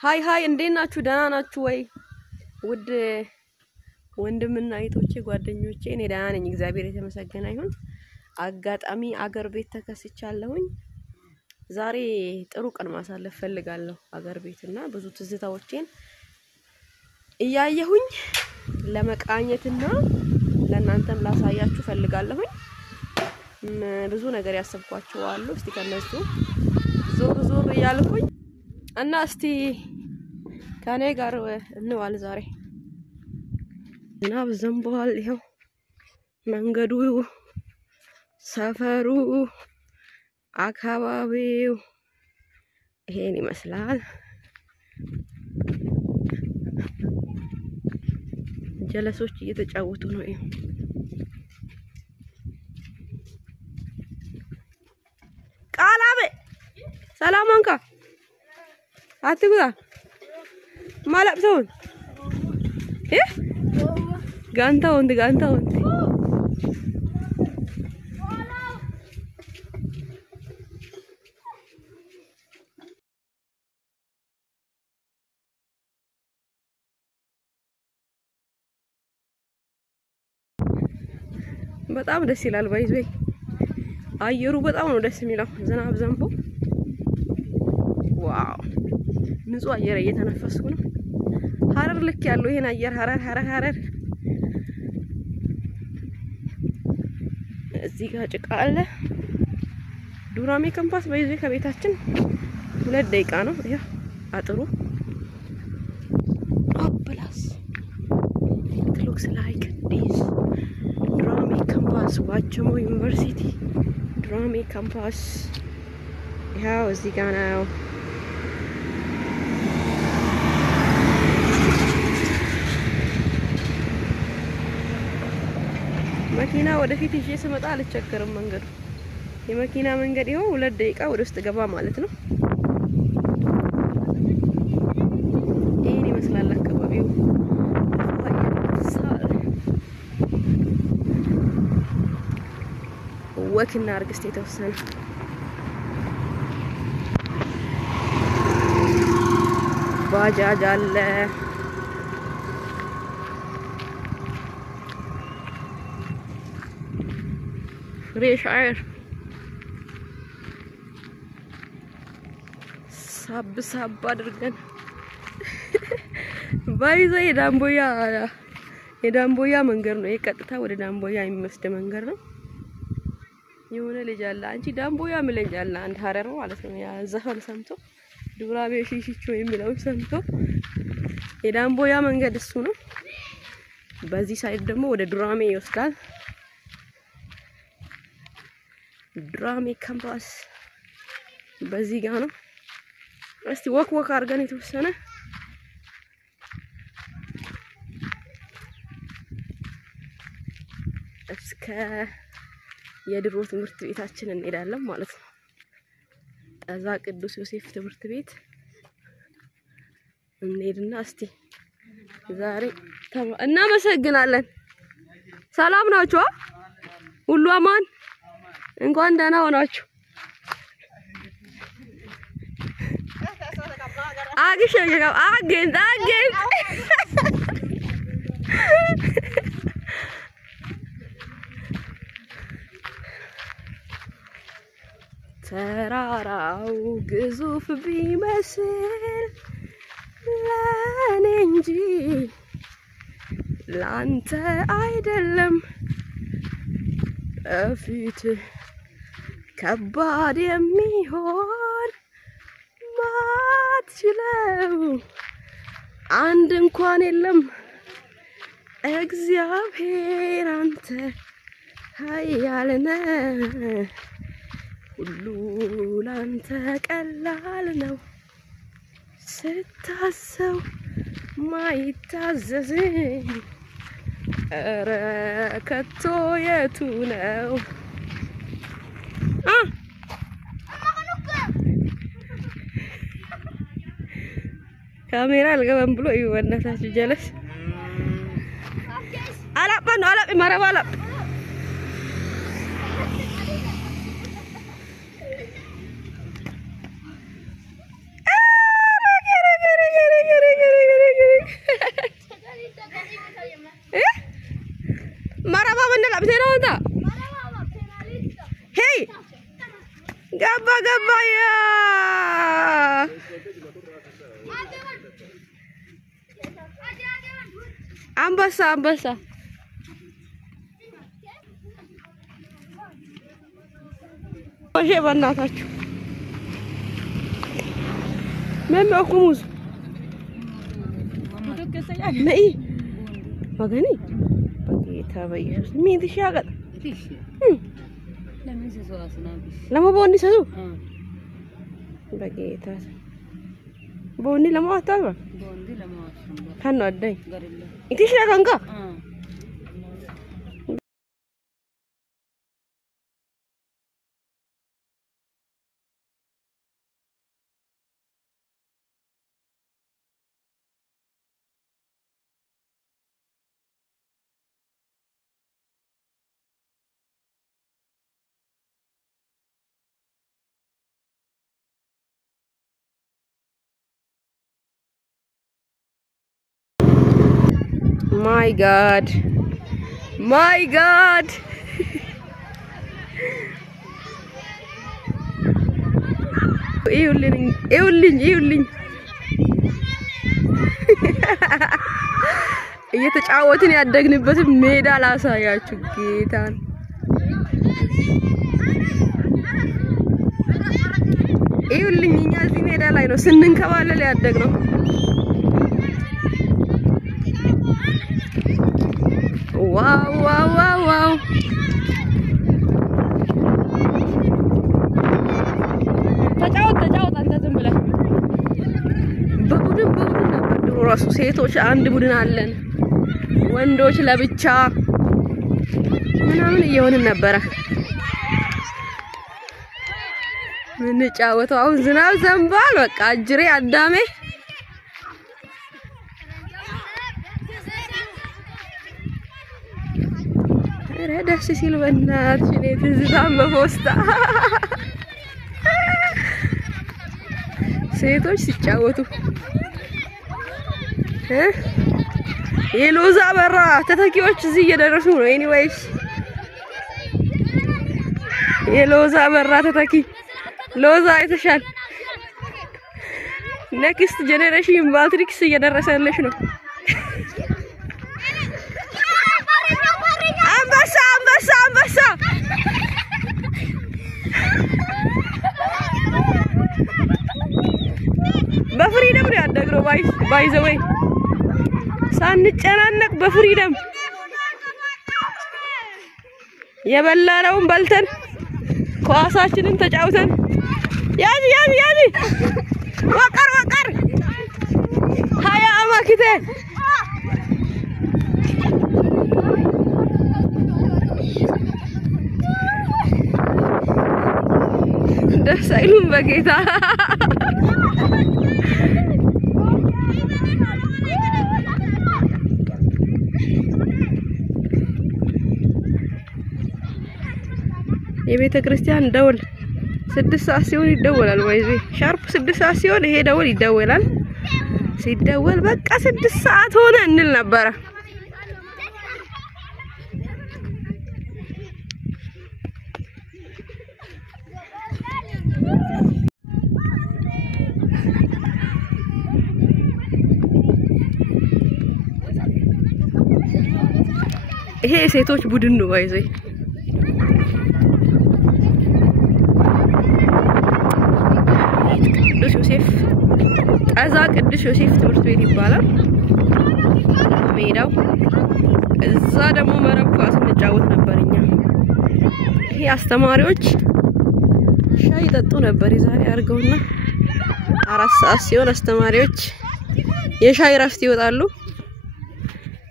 ሃይ ሃይ እንዴት ናችሁ? ደህና ናችሁ ወይ? ውድ ወንድምና እህቶቼ ጓደኞቼ እኔ ደህና ነኝ፣ እግዚአብሔር የተመሰገነ ይሁን። አጋጣሚ አገር ቤት ተከስቻለሁኝ። ዛሬ ጥሩ ቀን ማሳለፍ ፈልጋለሁ አገር ቤትና ብዙ ትዝታዎቼን እያየሁኝ ለመቃኘትና ለእናንተም ላሳያችሁ ፈልጋለሁኝ። ብዙ ነገር ያሰብኳቸው አሉ። እስቲ ከነሱ ዞር ዞር እያልኩኝ እና እስቲ ከኔ ጋር እንዋል። ዛሬ ዝናብ ዘንቧል። ይሄው መንገዱ፣ ሰፈሩ፣ አካባቢው ይሄን ይመስላል። ጀለሶች እየተጫወቱ ነው። ይሄ ቃላበ ሰላም አንካ አትጉዳ ማለብሰውን ጋንታውን በጣም ደስ ይላል። ባይዘይ አየሩ በጣም ነው ደስ የሚለው። ዝናብ ዘንቦ ዋው ንጹህ አየር እየተነፈስኩ ነው። ሐረር ልክ ያለው ይሄን አየር ሐረር እዚህ ጋር ጭቃ አለ። ዱራሜ ካምፓስ ባይዘይ ከቤታችን 2 ደቂቃ ነው። ይሄ አጥሩ ፕላስ it looks like this Durame campus ዋቸሞ ዩኒቨርሲቲ Durame campus ያው እዚህ ጋር ነው። መኪና ወደፊት ይዤ ስመጣ አልቸገርም። መንገዱ የመኪና መንገድ ይኸው 2 ደቂቃ ወደ ውስጥ ገባ ማለት ነው። ይሄን ይመስላል አካባቢው። ወክና አርግስት የተወሰነ ባጃጅ አለ። ፍሬሽ አየር ሳብ አድርገን ባይዘ የዳምቦያ መንገድ ነው። የቀጥታ ወደ ዳምቦያ የሚወስድ መንገድ ነው። የሆነ ልጅ አለ አንቺ ዳምቦያ ምለኛል አንድ ሐረር ማለት ነው። ያ ዘፈን ሰምቶ ዱራሜ ሺሺቾ የሚለው ሰምቶ የዳምቦያ መንገድ እሱ ነው። በዚህ ሳይድ ደግሞ ወደ ዱራሜ ይወስዳል። ዱራሜ ካምፓስ በዚህ ጋር ነው። እስቲ ወክ አድርገን የተወሰነ እስከ የድሮ ትምህርት ቤታችን እንሄዳለን ማለት ነው። እዛ ቅዱስ ዮሴፍ ትምህርት ቤት እንሄድና እስቲ ዛሬ እናመሰግናለን። ሰላም ናችሁ? ሁሉ አማን? እንኳን ደህና ሆናችሁ። አገን ተራራው ግዙፍ ቢመስል ለኔ እንጂ ላንተ አይደለም። በፊት ከባድ የሚሆን ማትችለው አንድ እንኳን የለም። እግዚአብሔር አንተ ኃያል ነህ። ሁሉ ላንተ ቀላል ነው። ስታሰው ማይታዘዝ ኧረ ከቶ የቱ ነው? ካሜራ አልገባም ብሎ ይወናታችሁ ጀለስ አላባ ነው አላባ ማረባ ገባ ያ አንበሳ ወሼ በእናታችሁ ምን አቁሙዝ ነይ ወገኔ በጌታ በኢየሱስ ምን ትሻገጥ ለምን ሲሶስናብሽ ለማቦኒ ሰሱ በጌታ ቦኒ ለማዋጣው ቦኒ ለማዋጣው ካን አዳይ ገርለ ኢትሽ ያጋንጋ My God. ይውልኝ እየተጫወትን ያደግንበት ሜዳ ላሳያችሁ ጌታን ይውልኝ እኛ እዚህ ሜዳ ላይ ነው ስንንከባለል ያደግነው ዋው ተጫወት አንተ ዝም ብለህ በቡድን ነበር ድሮ ራሱ ሴቶች አንድ ቡድን አለን ወንዶች ለብቻ ምናምን እየሆንን ነበር ምን ጫወተው አሁን ዝናብ ዘንባል በቃ አጅሬ አዳሜ ደስ ሲል በእናትሽ እኔ ትዝታም በፖስታ ሴቶች ሲጫወቱ የሎዛ በራ ተተኪዎች እዚህ እየደረሱ ነው ኤኒዌይስ የሎዛ በራ ተተኪ ሎዛ አይተሻል ኔክስት ጄኔሬሽን ማትሪክስ እየደረሰልሽ ነው አንበሳ በፍሪደም ነው ያደግነው ባይ ዘ ዌይ ሳንጨናነቅ በፍሪደም የበላነውን በልተን ኳሳችንን ተጫውተን ያዚ ወቀር ሃያ አማኪቴ ደስ አይሉም በጌታ የቤተ ክርስቲያን ደውል 6 ሰዓት ሲሆን ይደወላል ወይዚ ሻርፕ 6 ሰዓት ሲሆን ይሄ ደውል ይደወላል ሲደወል በቃ 6 ሰዓት ሆነ እንል ነበር ይሄ ሴቶች ቡድን ነው ወይዚ ቅዱስ ዮሴፍ ትምህርት ቤት ይባላል ሜዳው እዛ ደግሞ መረብ ኳስ እንጫወት ነበርኛ ይሄ አስተማሪዎች ሻይ ይጠጡ ነበር ዛሬ አርገውና 4 ሰዓት ሲሆን አስተማሪዎች የሻይ ረፍት ይወጣሉ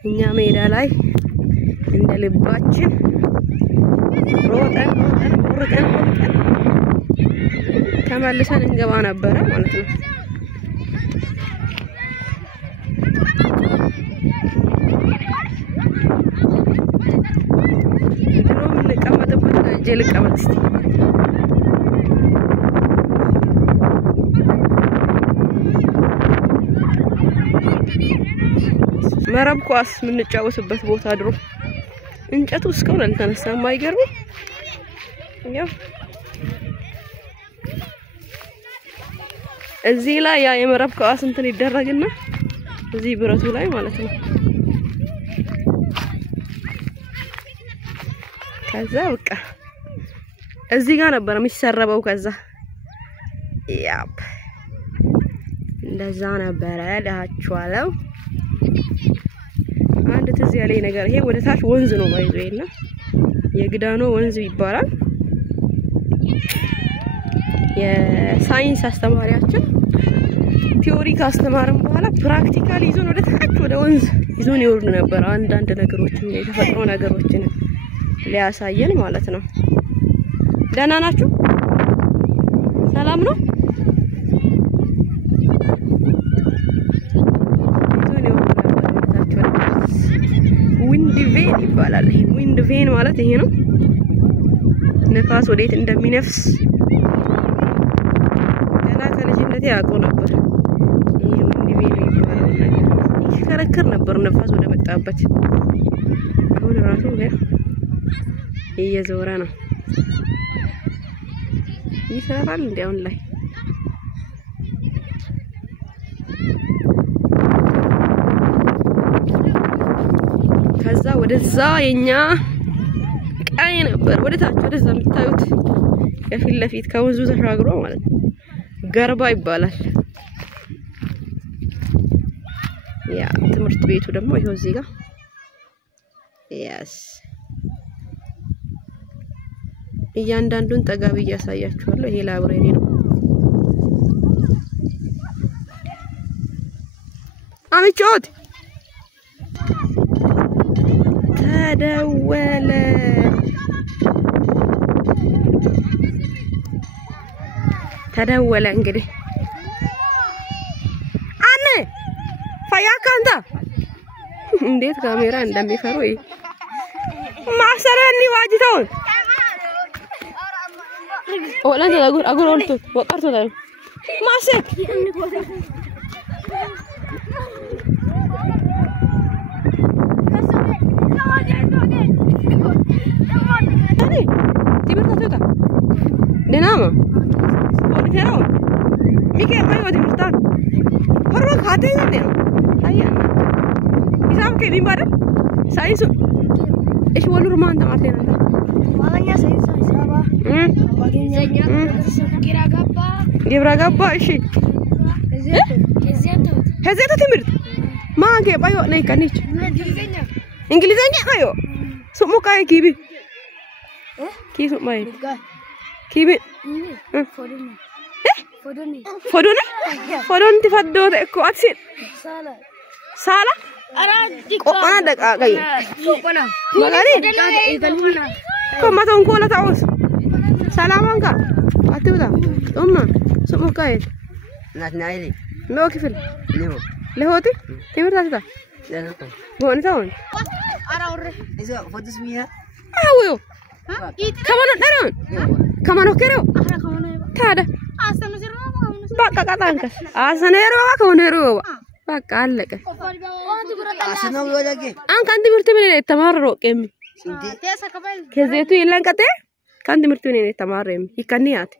እኛ ሜዳ ላይ እንደ ልባችን ሮጠን ተመልሰን እንገባ ነበር ማለት ነው ልቀመጥ መረብ ኳስ ምን ጫወስበት ቦታ ድሮ እንጨቱ እስካሁን አልተነሳም አይገርም ያው እዚህ ላይ ያ የመረብ ኳስ እንትን ይደረግና እዚህ ብረቱ ላይ ማለት ነው። ከዛ በቃ እዚህ ጋር ነበር የሚሰረበው። ከዛ ያፕ እንደዛ ነበር እላችኋለሁ። አንድ ትዝ ያለኝ ነገር ይሄ ወደ ታች ወንዝ ነው ባይዞ የለ የግዳኖ ወንዝ ይባላል። የሳይንስ አስተማሪያችን ቲዮሪ ካስተማረን በኋላ ፕራክቲካሊ ይዞን ወደ ታች ወደ ወንዝ ይዞን ይወርድ ነበር። አንዳንድ ነገሮችን የተፈጥሮ ነገሮችን ሊያሳየን ማለት ነው። ደህና ናችሁ? ሰላም ነው? ዊንድ ቬን ይባላል። ዊንድ ቬን ማለት ይሄ ነው። ነፋስ ወዴት እንደሚነፍስ ገና ከልጅነቴ ያውቀው ነበር። ይሄ ዊንድ ቬን ይባላል ነገር ይሽከረከር ነበር ነፋስ ወደ መጣበት። አሁን ራሱ እየዞረ ነው። ይሰራል እንዴውን ላይ ከዛ ወደዛ የኛ ቀይ ነበር ወደ ታች ወደዛ የምታዩት ከፊት ለፊት ከወንዙ ተሻግሮ ማለት ነው። ገርባ ይባላል። ያ ትምህርት ቤቱ ደግሞ ይሄው እዚህ ጋር ያስ እያንዳንዱን ጠጋቢ ያሳያችኋለሁ። ይሄ ላይብረሪ ነው። አምጮት ተደወለ እንግዲህ አነ ፈያካንታ እንዴት ካሜራ እንደሚፈሩ ማሰረኒ ዋጅተው ወላን አጉር ወልቶ ወቀርቶ ታዩ ማሰክ timirta denama tero mike mayo timirta horwa khate ne ayya hisab ke din bare science ish wolu roman tamarte nanda maganya science hisaba maganya gira gabba ishi hezeto timirt maage bayo nei kanich ingilizenya bayo sumu kay kibi kisu mai kibi fodon ti faddo ko aksit sala kopana daga kay magari ko maton ko la taus salaman ka atuda umma sumu kay natnaili no kifil lehoti timirta ta bon taun ara orre iso fodis miya awo kamano daron kamano kero kada asano zero baka katankas asanero baka onero baka allaka asano lolage an kandi mirte mene tamarro kemi kezetu ilankate kandi mirte mene tamarrem ikaniyat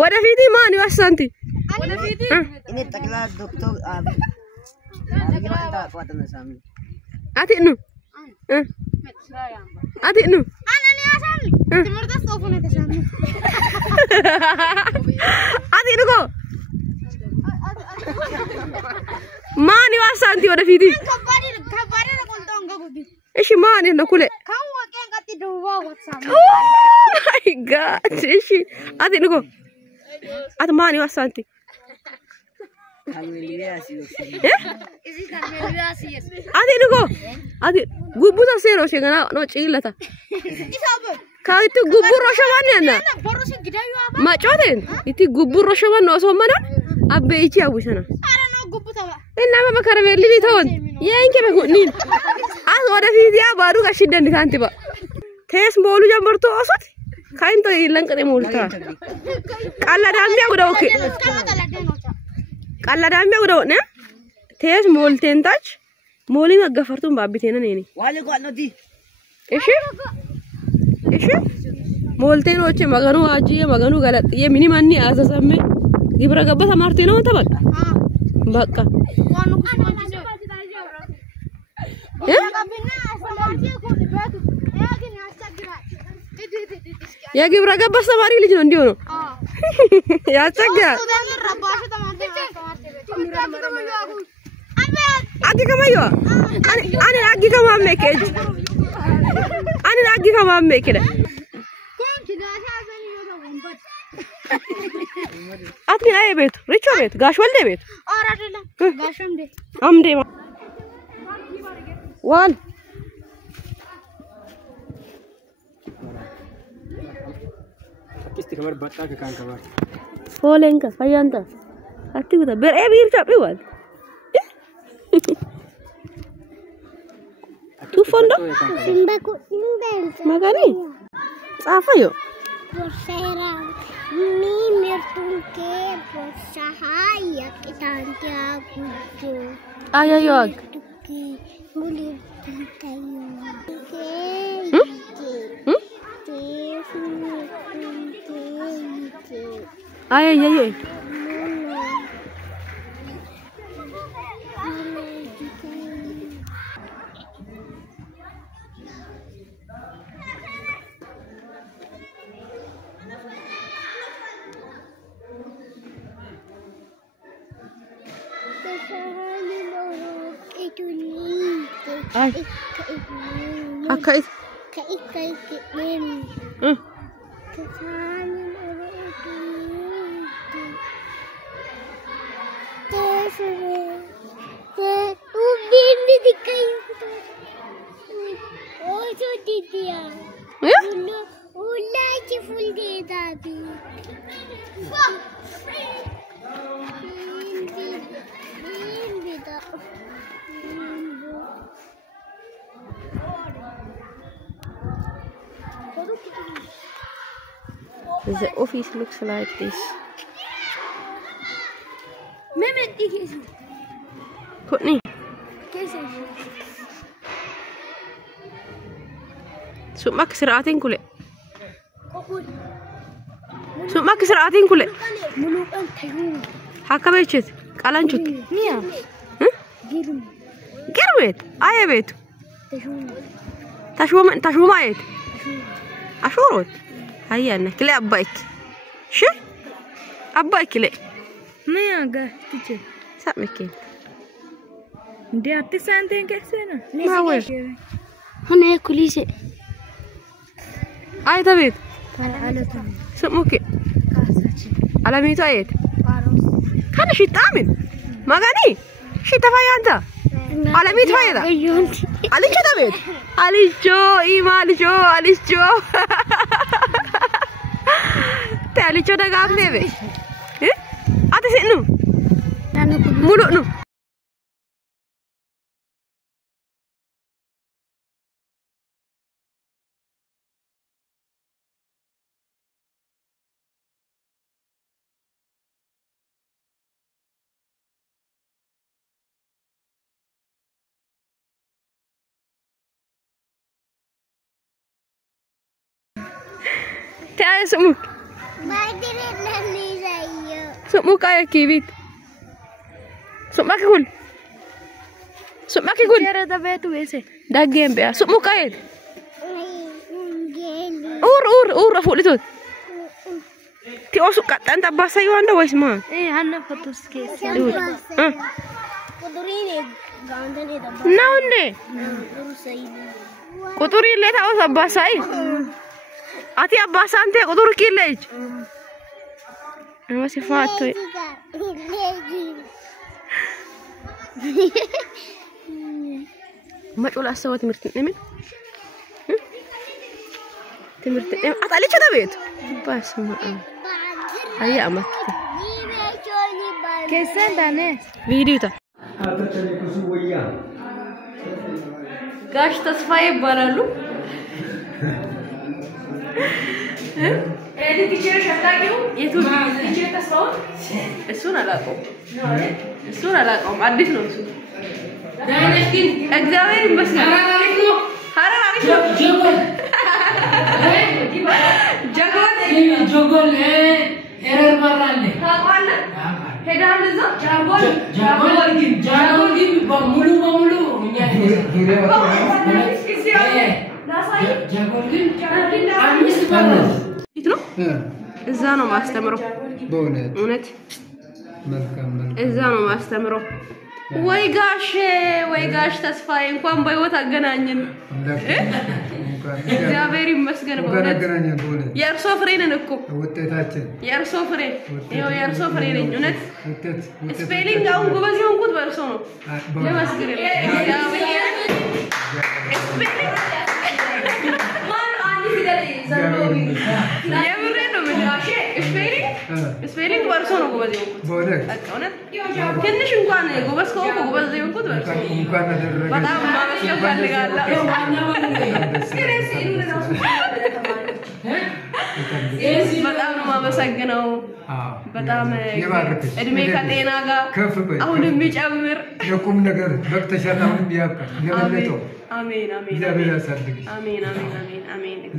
wada fiti mani wasanti wada fiti ini takla doktor abi gimana kuatan sami ati nu ati nu anani asami timirta sofune tasami ati nu ko mani wasanti wada fiti kabari na kontonga gubi ishi mani no kule kan waken kati duwa watsam oh my god ishi ati nu ko ati mani wasanti ati nu ko ati gubu ta sero shegana no chilata kaitu gubu roshawan yana machoten iti gubu roshawan no somana abbe ichi abusana ara no gubu tawa enna ma karabeli ni ton yenke be gunnin as wada fidia baru ka shiddan kantiba tes molu jambarto osot kainto ilankade molta kala damya uda oke kala damya uda ne tes molten tach moli magafartum babitena neni wale ko anoti እሺ مولتينوچ مغنو اجي مغنو غلط يمني ماني اسسمه ግብረ ገባ ተማርቴ ነው ተበቃ በቃ ያ ግብረ ገባ ተማሪ ልጅ ነው እንዲው ነው ያቸጋል አጊ ከማዩ አኔ አጊ ከማመከ አኔ አጊ ከማመከ أتمنى أي بيت، ريتشو بيت، قاش ولا بيت؟ لا، قاش أمدي. أمدي. وان. كيستي كبر بطاك كان كبر. فولينكا، فيانتا. أتي كذا، بير بيرجع بيوال. Tu fondo? Magari. Apa yo? Posera mi mertunke posahaya kitantia kujo. Ayo yog. Mulir tantayo. Ayo ayo. Ay. Akait. Kai. The office looks like this. Kutni. Sumak siratin kule. Sumak siratin kule. Hakka bechet. Qalanchut. Miya. Girmet. Aya betu. Tashuma ayet. Ashurot. هيا انك لا ابايك شو ابايك لا ما ياغا تيجي سامكين دي اتسانتين كسينا ما هو هنا كليسه اي تبيت على تمام سموكي كاساتي على ميتو ايت باروس كان شي تعمل ما غني شي تفايانتا على ميتو ايدا علي شو تبيت علي جو ايمال جو علي جو تعالي شو دقام نبي إيه أتى سئنو ملؤ نو تعالي سموك سموك يا كيبيت سمك يقول سمك يقول يا ردا بيتو ويسه داقين بيا سموك ايد اور افوق لتوت تي اوسو قطان تباسا يواندا ويس ما ايه هنا فوتوس كيس قدريني غاندني دبا ناوني قطوري اللي تاو تباسا اي اتي اباسا انت قطور كيلج ما سفاتو ما تقول اسوا تمرتني تمرتني اطلع شو تبيت بس ما هيا امك كيسان دانه فيديو تا ጋሽ ተስፋዬ ይባላሉ ቲቸር ሸታቂው የቱን ቲቸር ተስፋው እሱን አላውቀውም አዲስ ነው እሱ ዳይነስቲን እግዚአብሔር ይመስገን ሐራሪኩ جوجل إيرور مرة ታውቃለ ሄዳል እዛ جاغول جيم بمولو እኛ جاغول جيم አምስት ነው እዛ ነው ማስተምረው በእውነት መልካም እዛ ነው ማስተምረው ወይ ጋሽ ተስፋዬ እንኳን በህይወት አገናኘን እግዚአብሔር ይመስገን በእውነት የእርሶ ፍሬ ነን እኮ ወጣታችን የእርሶ ፍሬ ነኝ እውነት ስፔሊንግ አሁን ጎበዝ ሆንኩት በእርሶ ነው ለመስገን እግዚአብሔር ስፔሊንግ ማን አንዲ ፊደል ዘንዶቢ የምሬ ነው ምንዳሽ ስፔሊንግ በእርሶ ነው ጎበዝ ሆንኩት በእውነት ትንሽ እንኳን ጎበዝ ከሆንኩ ጎበዝ ሆንኩት በእርሶ በጣም ማመስገን ፈልጋለሁ በጣም ነው ማመሰግነው በጣም እድሜ ከጤና ጋር አሁን የሚጨምር የቁም ነገር በቅተሻታውን ቢያቀር የበለጠው አሜን አሜን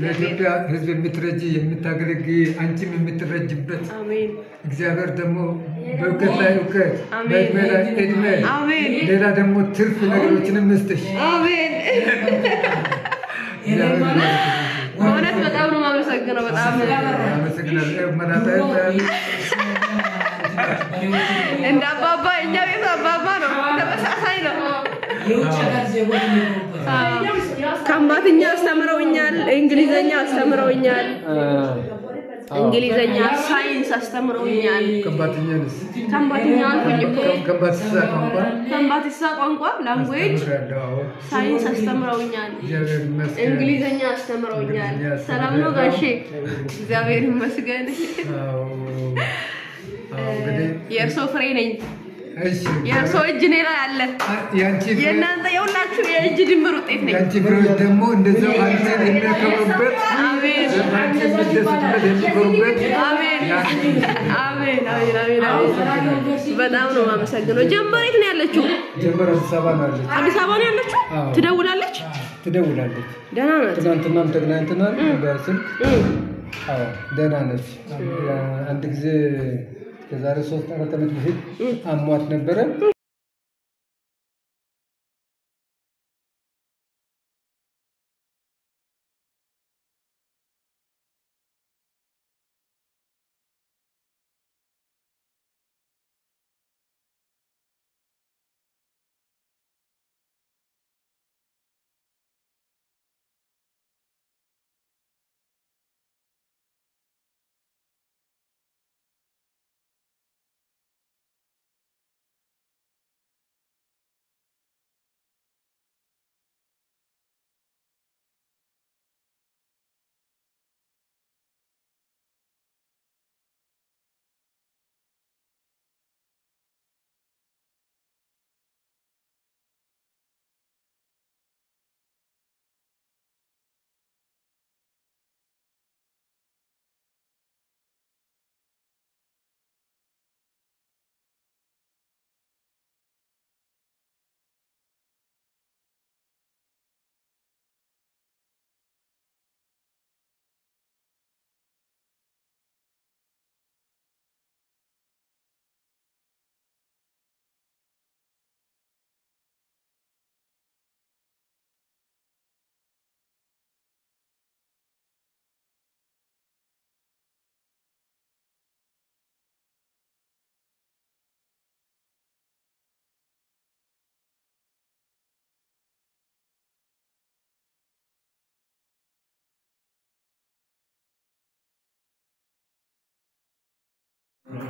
ለኢትዮጵያ ህዝብ የምትረጂ የምታገለግ አንቺም የምትረጅበት አሜን እግዚአብሔር ደግሞ በእውቀት ላይ እውቀት በእድሜ ላይ እድሜ አሜን ሌላ ደግሞ ትርፍ ነገሮችንም መስጠሽ አሜን በእውነት በጣም ነው ማመሰግነው በጣም ማመሰግናለሁ መናታዬ እንደ አባባ እኛ ቤት አባባ ነው ተመሳሳይ ነው ካምባትኛ አስተምረውኛል እንግሊዘኛ አስተምረውኛል እንግሊዘኛ ሳይንስ አስተምረውኛል ካምባትኛ ካምባትሳ ቋንቋ ላንጉዌጅ ሳይንስ አስተምረውኛል እንግሊዘኛ አስተምረውኛል ሰላም ነው ጋሼ እግዚአብሔር ይመስገን የእርሶ ፍሬ ነኝ የእርሶ እጅ ኔ ላይ አለ የእናንተ የሁላችሁ የእጅ ድምር ውጤት ነኝ ያንቺ ፍሬ ደግሞ እንደዛው አንተን የሚያከብሩበት አሜን አሜን በጣም ነው ማመሰግነው ጀመሬት ነው ያለችው ጀመረ አዲስ አበባ ነው ያለችው ትደውላለች ደህና ናት ትናንትናም ተገናኝተናል በስልክ አዎ ደህና ነች አንድ ጊዜ ከዛሬ 3-4 ዓመት በፊት አሟት ነበረ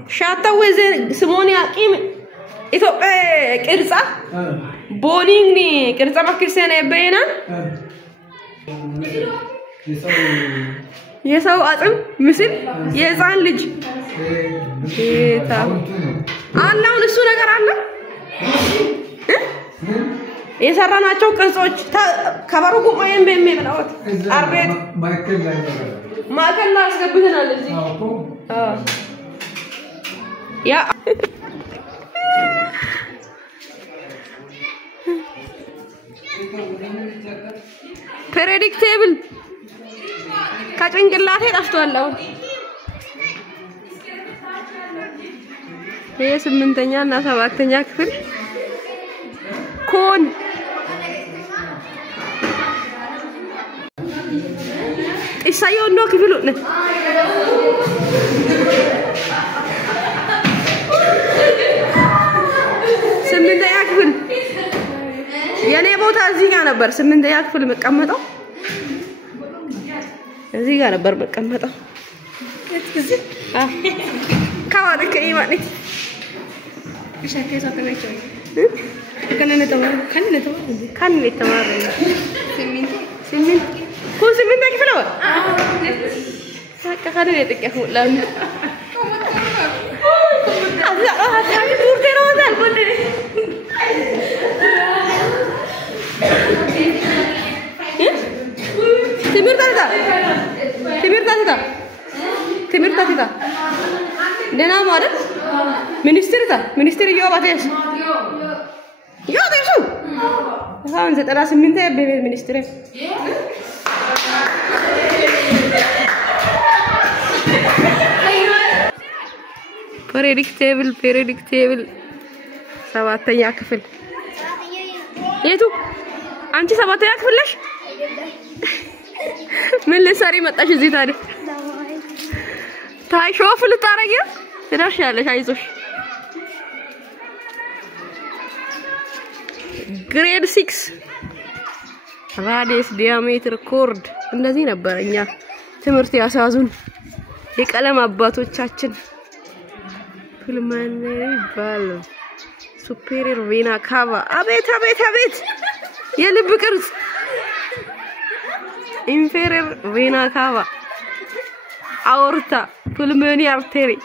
شاطة وزن سموني أقيم إثيوبيا كرزة بولينغني كرزة ما كرسينا بينا يسوي أطعم مثل يزعل لج الله ونسونا كرالنا يسرنا شو كنسوج كبروكم ما ينبين من الأوت أربعة ما كنا أسكبتنا لذي يا predictable كاتين كلاتي أشتغل ይሄ 8ኛ እና 7ኛ ክፍል ኮን ኢሳዮ ነው ክፍሉ ነው ስምንተኛ ክፍል የኔ ቦታ እዚህ ጋር ነበር 8ኛ ክፍል መቀመጠው እዚህ ጋር ነበር መቀመጠው ካዋደ ከይማኒ ሻከ ሰተነቸው ከነነ ተማሩ ከነነ ተማሩ ስምንት كل سمين ده كيف لون؟ كخلينا يتكفوا لأن لا هذا دور ترى هذا البلد تمير تاتا تمير تاتا تمير تاتا دنا ماذا؟ منستير تا منستير يو باتيش يو تيشو ها أنت ترى سمين ده بمنستير predictable 7ኛ ክፍል የቱ አንቺ 7ኛ ክፍል ነሽ ምን ልትሰሪ መጣሽ እዚህ ታዲያ ታይ ሾፍ ልታረጊ ትደርሻለሽ አይዞሽ ግሬድ 6 ራዲየስ ዲያሜትር ኮርድ እንደዚህ ነበርኛ ትምህርት ያሳዙን የቀለም አባቶቻችን pulmonary valve superior vena cava አቤት የልብ ቅርጽ inferior vena cava aorta pulmonary artery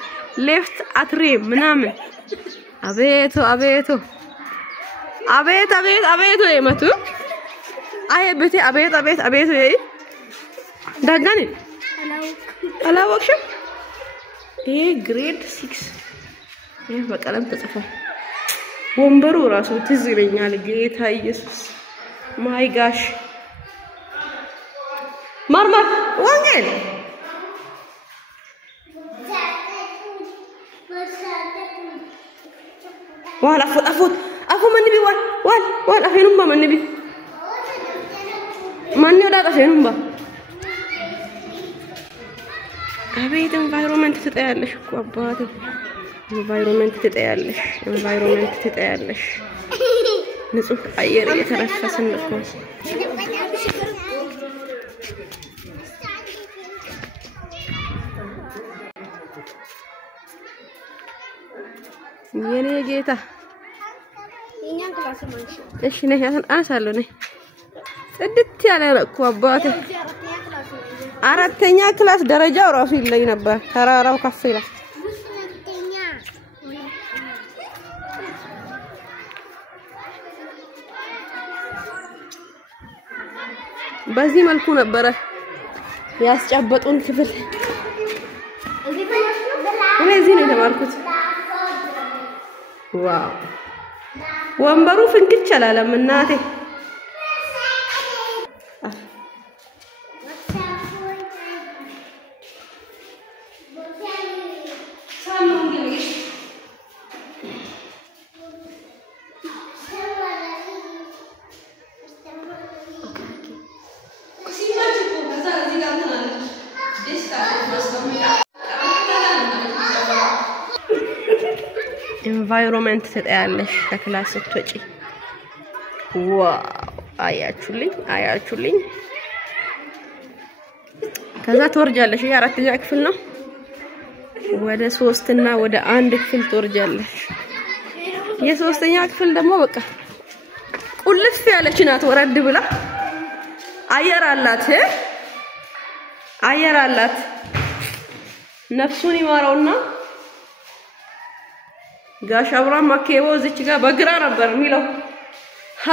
left atrium ምናምን አቤት የመቱ አየበቴ አቤት ዳጋኔ አላወቅሽም ይሄ ግሬድ 6 ይሄ በቀለም ተጽፏል ወንበሩ ራሱ ትዝ ይለኛል ጌታ ኢየሱስ ማይ ጋሽ ማርማር ወንጌል ዋላ አፉ ማን ቢዋል ዋል አፌኑም ማን ቢ ማን ወዳ አፌኑም አቤት ኤንቫይሮንመንት ትጠያለሽ እኮ አባቴ ኤንቫይሮንመንት ትጠያለሽ ንጹህ አየር እየተነፈስን እኮ የኔ ጌታ የኛን ክላስ ማንሽ እሺ ነኝ አሳለሁ ነኝ ጽድት ያለ እኮ አባቴ 4ኛ ክላስ ደረጃው ራሱ ይለይ ነበር ተራራው ከፍ ይላል በዚህ መልኩ ነበር ያስጨበጡን ክፍል እዚህ ነው የተማርኩት ዋው ወንበሩ ፍንክች አላለም እናቴ ኤንቫይሮንመንት ተጠያለሽ ከክላስ ስትወጪ ዋው አያችሁልኝ ከዛ ትወርጃለሽ የ4ኛ ክፍል ነው ወደ 3 እና ወደ 1 ክፍል ትወርጃለሽ የ3ኛ ክፍል ደግሞ በቃ ቁልፍ ያለች ናት ወረድ ብላ አየር አላት ነፍሱን ይማረውና ጋሽ አብራም ማኬቦ እዚች ጋር በግራ ነበር የሚለው ሃ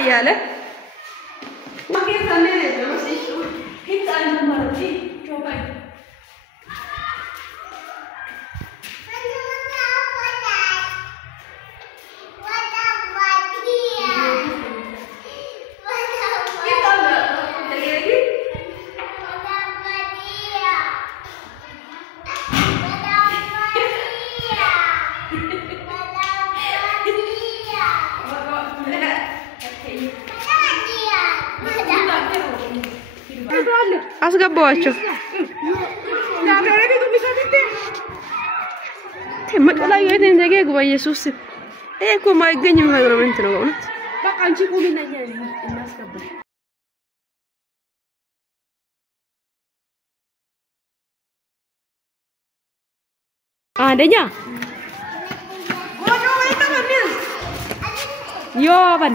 እያለ ማኬታኔ ነው ሲሱ ሂታን ማርቲ ጆባይ አስገባዋቸው። መቀላዩ አይተን ዘገግ በኢየሱስ ይሄ እኮ ማይገኝ ኢንቫይሮንመንት ነው በእውነት። በቃ አንቺ ቁሚና እናስገባ። አንደኛ ዮባን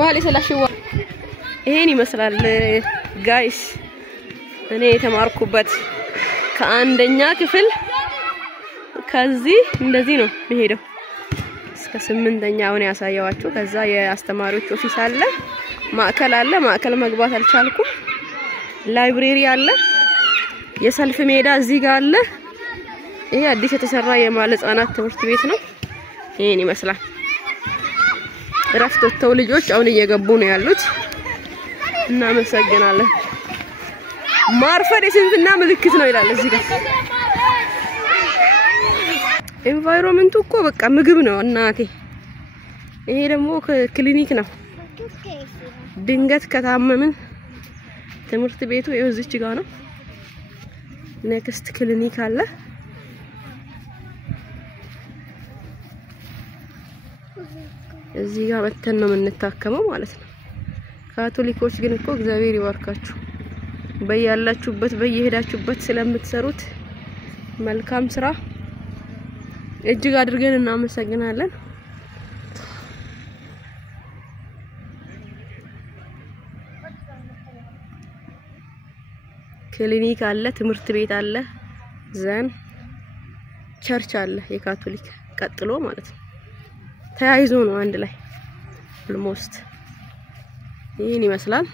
ዋሊ ሰላሽዋ ይሄን ይመስላል ጋይስ። እኔ የተማርኩበት ከአንደኛ ክፍል ከዚህ እንደዚህ ነው የሚሄደው እስከ 8ኛ አሁን ያሳያዋችሁ። ከዛ የአስተማሪዎች ኦፊስ አለ፣ ማዕከል አለ። ማዕከል መግባት አልቻልኩም። ላይብረሪ አለ፣ የሰልፍ ሜዳ እዚህ ጋር አለ። ይሄ አዲስ የተሰራ የማለ ህጻናት ትምህርት ቤት ነው። ይሄን ይመስላል። ረፍቶተው ልጆች አሁን እየገቡ ነው ያሉት። እናመሰግናለን። ማርፈድ የስንፍና ምልክት ነው ይላል እዚህ ጋር። ኢንቫይሮንመንቱ እኮ በቃ ምግብ ነው እናቴ። ይሄ ደግሞ ክሊኒክ ነው። ድንገት ከታመምን ትምህርት ቤቱ ይኸው እዚች ጋር ነው። ኔክስት ክሊኒክ አለ። እዚህ ጋር በተን ነው የምንታከመው ማለት ነው። ካቶሊኮች ግን እኮ እግዚአብሔር ይባርካችሁ በያላችሁበት በየሄዳችሁበት ስለምትሰሩት መልካም ስራ እጅግ አድርገን እናመሰግናለን። ክሊኒክ አለ፣ ትምህርት ቤት አለ፣ ዘን ቸርች አለ። የካቶሊክ ቀጥሎ ማለት ነው። ተያይዞ ነው አንድ ላይ ኦልሞስት ይሄን ይመስላል።